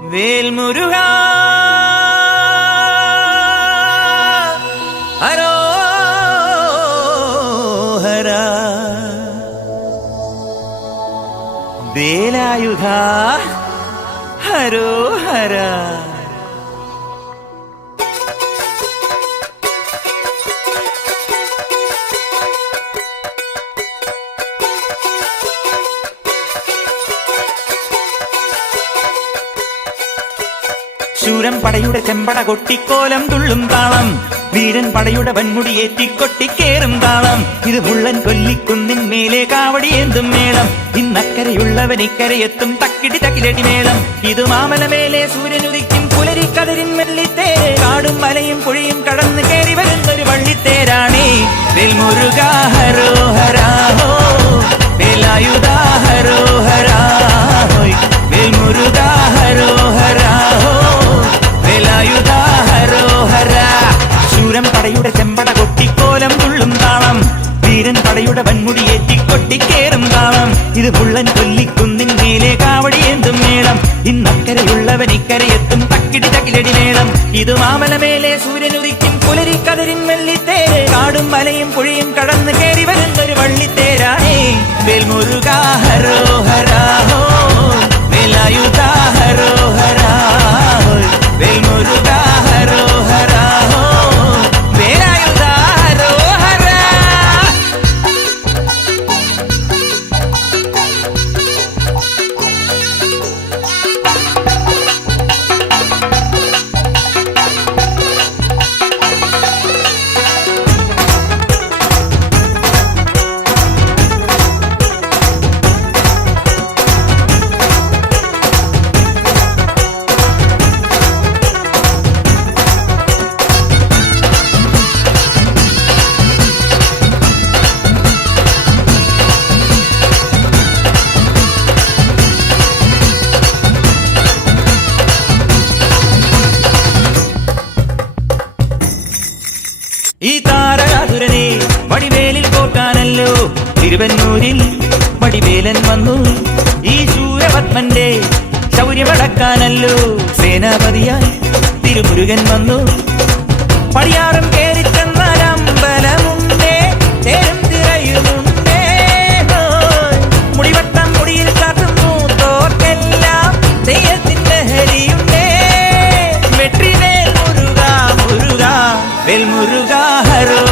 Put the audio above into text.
വേൽമുരുക. ഹരോഹര വേലായുധ. ഹരോഹര ശൂരൻ പടയുടെ ചെമ്പട കൊട്ടിക്കോലം തുള്ളും താളം. വീരൻ പടയുടെ വൻമുടി കൊട്ടിക്കേറും താളം. ഇത് മുള്ളൻ കൊല്ലിക്കുന്നിൻ മേലെ കാവടി എന്തും മേളം. ഇന്നക്കരയുള്ളവൻ ഇക്കരയെത്തും തക്കിടി തക്കിലടി മേളം. ഇത് മാമല മേലെ സൂര്യനുദിക്കും പുലരി കതിരിൻ വെള്ളിത്തേര്. കാടും മലയും പുഴയും കടന്ന് കയറി വരുന്നൊരു വള്ളിത്തേരാണേ. വെൽമുരുക പടയുടെ വൻമുടിയേറ്റി കൊട്ടിക്കേറും താളം. ഇത് പുള്ളൻ കൊല്ലിക്കുന്നിൻ മേലെ കാവടി എന്തും മേളം. ഇന്നക്കരയുള്ളവൻ ഇക്കരയെത്തും തക്കിടി തകിലടി മേളം. ഇത് മാമല മേലെ സൂര്യനുദിക്കും പുലരി കതിരിൻ വെള്ളിത്തേര് കാടും മലയും പുഴയും കടന്ന് കയറി വരുന്നൊരു വള്ളിത്തേരാണേ ഈ താരകാസുരനെ വടിവേലിൽ പോക്കാനല്ലോ തിരുവന്നൂരിൽ വടിവേലൻ വന്നു. ഈ സൂര്യപത്മന്റെ ശൗര്യമടക്കാനല്ലോ സേനാപതിയായി തിരുമുരുകൻ വന്നു. പടിയാറും കേറി வேல் முருகாரோ